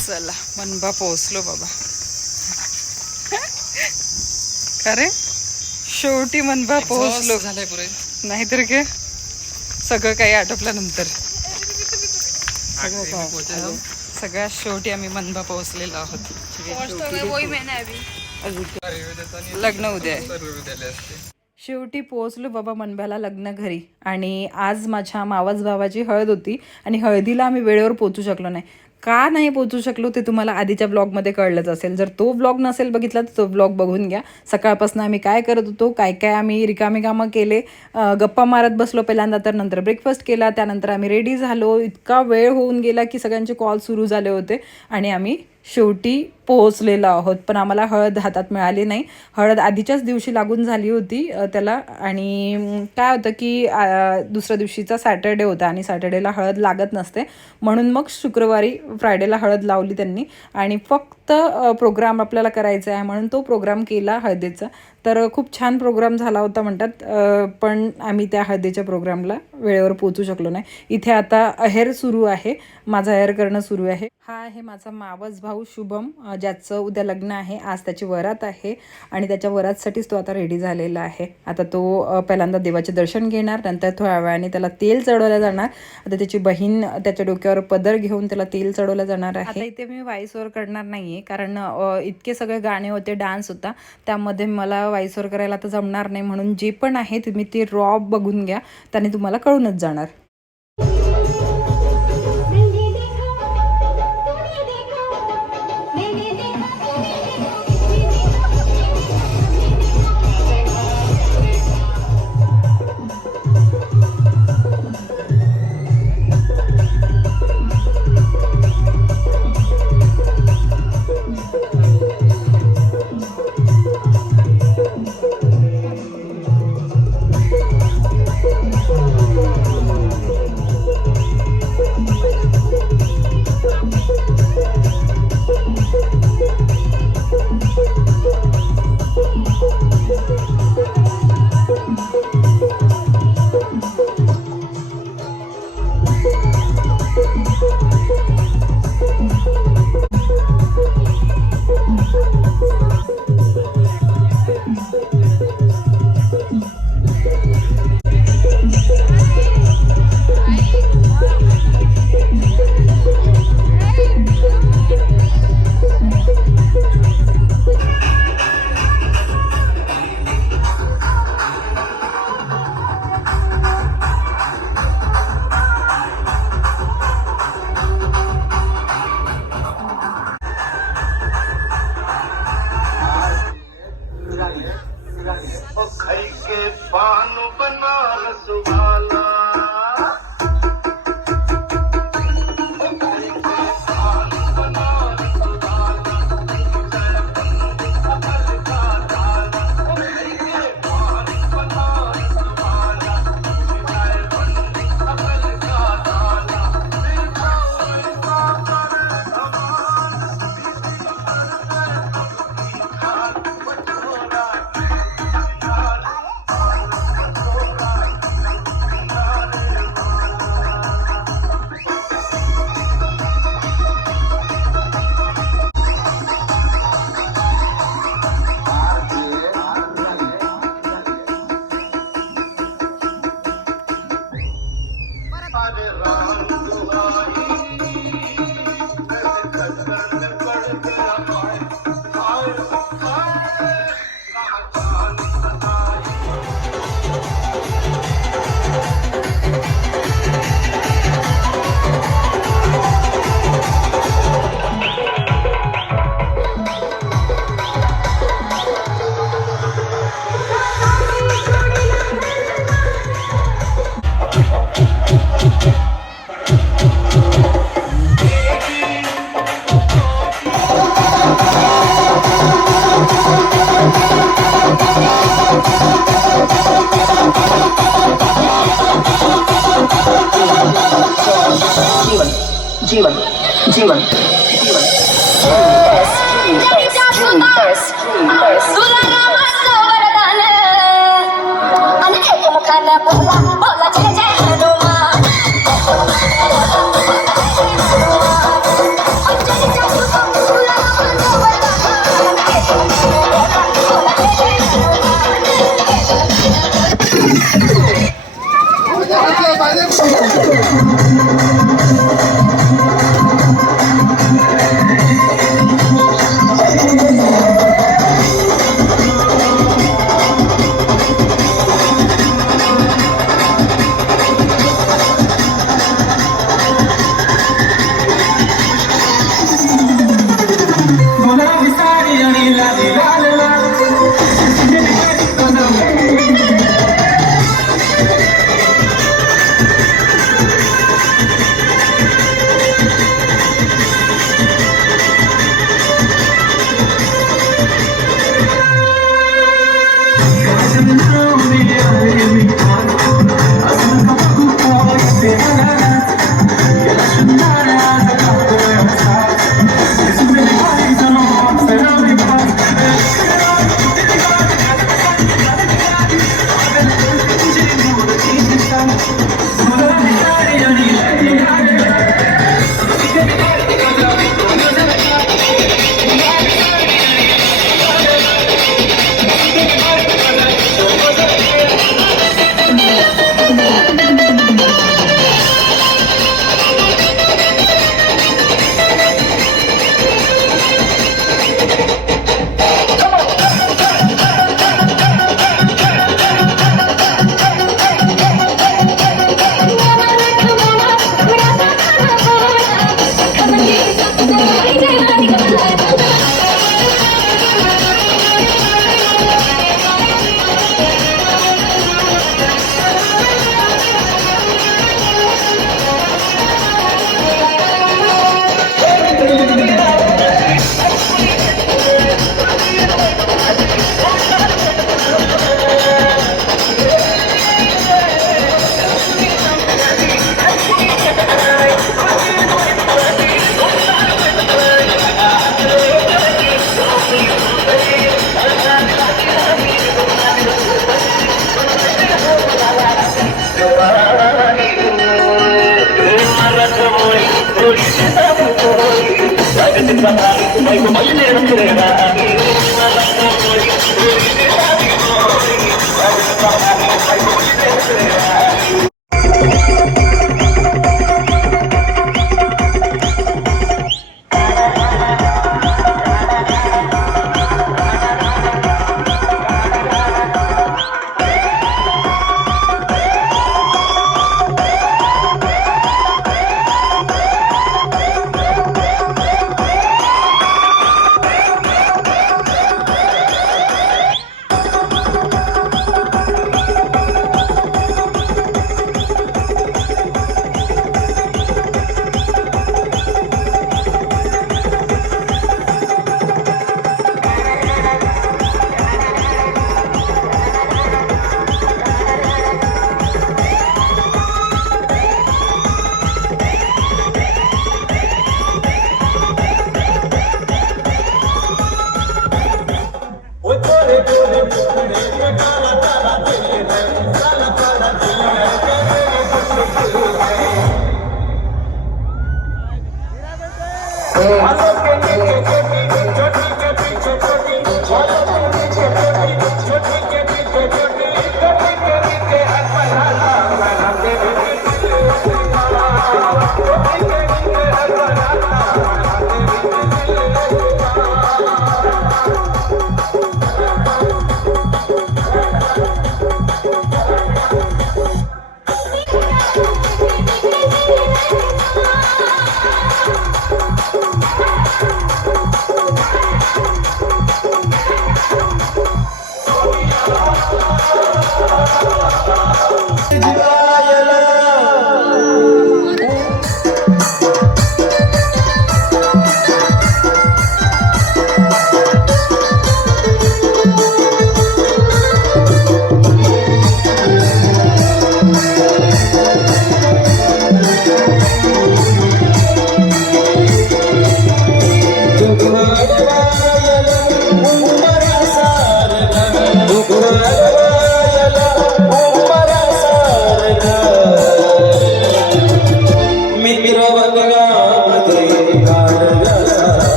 चला मनबा पोहोचलो बाबा. अरे शेवटी मनबा पोहोचलो. झालंय पुरे. नाहीतर काय सगळं काही आटोपल्यानंतर सगळ्यात शेवटी आम्ही मनबा पोहोचलेलो आहोत. लग्न उद्या आहे. शेवटी पोहोचलो बाबा मनब्याला लग्न घरी. आणि आज माझ्या मावस भावाची हळद होती आणि हळदीला आम्ही वेळेवर पोहोचू शकलो नाही. का नाही पोहोचू शकलो ते तुम्हाला आधीच्या ब्लॉगमध्ये कळलंच असेल. जर तो ब्लॉग नसेल बघितला तर तो ब्लॉग बघून घ्या. सकाळपासून आम्ही काय करत होतो, काय काय आम्ही रिकामी कामं केले, गप्पा मारत बसलो पहिल्यांदा, तर नंतर ब्रेकफास्ट केला, त्यानंतर आम्ही रेडी झालो. इतका वेळ होऊन गेला की सगळ्यांचे कॉल सुरू झाले होते आणि आम्ही शेवटी पोहोचलेलो आहोत. पण आम्हाला हळद हातात मिळाली नाही. हळद आधीच्याच दिवशी लागून झाली होती त्याला. आणि काय होतं की दुसऱ्या दिवशीचा सॅटर्डे होता आणि सॅटर्डेला हळद लागत नसते, म्हणून मग शुक्रवारी फ्रायडेला हळद लावली त्यांनी. आणि फक्त प्रोग्राम आपल्याला करायचा आहे म्हणून तो प्रोग्राम केला हळदीचा. तर खूप छान प्रोग्राम झाला होता म्हणतात. पण आम्ही त्या हळदीच्या प्रोग्रामला वेळेवर पोहोचू शकलो नाही. इथे आता अहेर सुरू आहे, माझा अहेर करणं सुरू आहे. हा आहे माझा मावस भाऊ शुभम, ज्याचं उद्या लग्न आहे. आज त्याची वरात आहे आणि त्याच्या वरातसाठीच तो आता रेडी झालेला आहे. आता तो पहिल्यांदा देवाचे दर्शन घेणार, नंतर थोड्या वेळाने त्याला तेल चढवलं जाणार. आता त्याची बहीण त्याच्या डोक्यावर पदर घेऊन त्याला तेल चढवलं जाणार आहे. आता इथे मी व्हॉइस ओव्हर करणार नाहीये कारण इतके सगळे गाणे होते, डान्स होता, त्यामध्ये मला व्हॉइस ओव्हर करायला आता जमणार नाही. म्हणून जे पण आहे तुम्ही ते रॉ बघून घ्या, त्याने तुम्हाला कळूनच जाणार.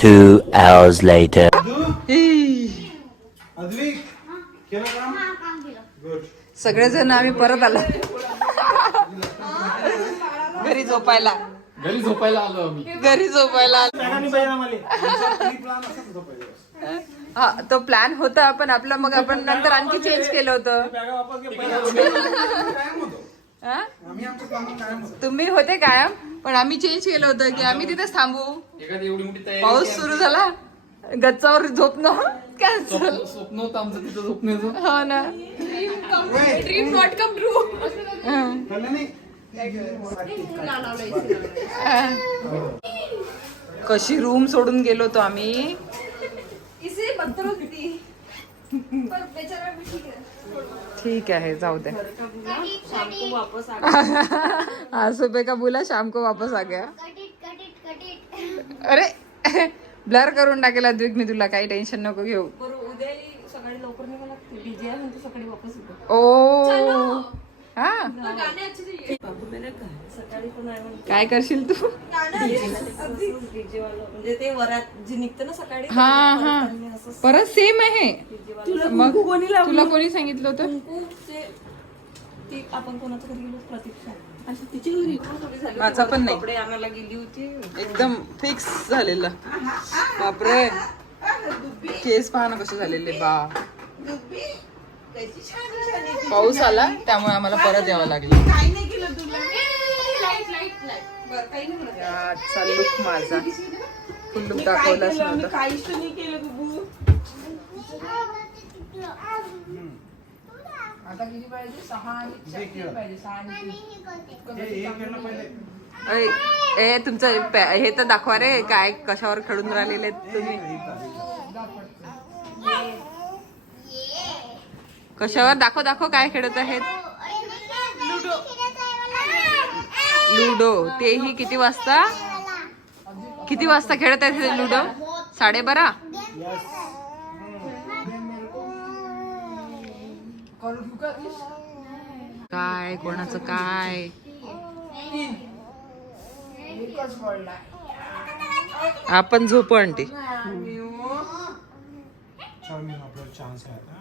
2 hours later. सगळेजण आम्ही परत आलो घरी झोपायला. घरी झोपायला आलो आम्ही. घरी झोपायला हा तो प्लॅन होता, पण आपला मग आपण नंतर आणखी चेंज केलं होतं. हा? तुम्ही होते कायम, पण आम्ही चेंज केलं होतं की आम्ही तिथेच थांबू. एखादी एवढी मोठी तयारी पाऊस सुरू झाला, गच्चावर झोपणं कॅन्सल. स्वप्न होतं आमचं तिथं झोपण्याचं. हो ना. Dream not come true. कशी रूम सोडून गेलो होतो आम्ही. ठीक आहे, जाऊ दे. आज सुबह का बोला शाम को वापस आ गया. अरे ब्लर करून टाकेल अद्विक मी तुला, काही टेन्शन नको घेऊ. सकाळी लवकर निघायला लागते. बिझी आहे म्हणते सकाळी वापस येतो. ओ हा सकाळी पण आहे म्हणते. काय करशील तू? डीजे वाला म्हणजे ते वरात जे निघतं ना सकाळी. हा हा परत सेम आहे. मग तुला कोणी सांगितलं होतं? ती आपण कोणाच्या घरी गेलो प्रतीक्षा अशी तिची घरी माझा पण नाही. कपडे आणायला गेली होती. एकदम फिक्स झालेलं. बापरे केस पहा ना कसे झालेले बा. पाऊस आला त्यामुळे आम्हाला परत यावं लागलं. आजचा लुक माझा फुल लुक दाखवलाच नव्हता. काहीच नाही केलं बुबू. आता किती पाहिजे? 6 आणि 4 पाहिजे. 6 आणि 3. ए तुमचं हे तर दाखवा रे, काय कशावर खेळून राहिलेले तुम्ही. कशावर दाखव दाखव काय खेळत आहेत. लुडो. तेही किती वाजता खेळत आहेत लुडो? 12:30. काय कोणाचं काय. आपण झोपू आंटी. चान्स आहे आता.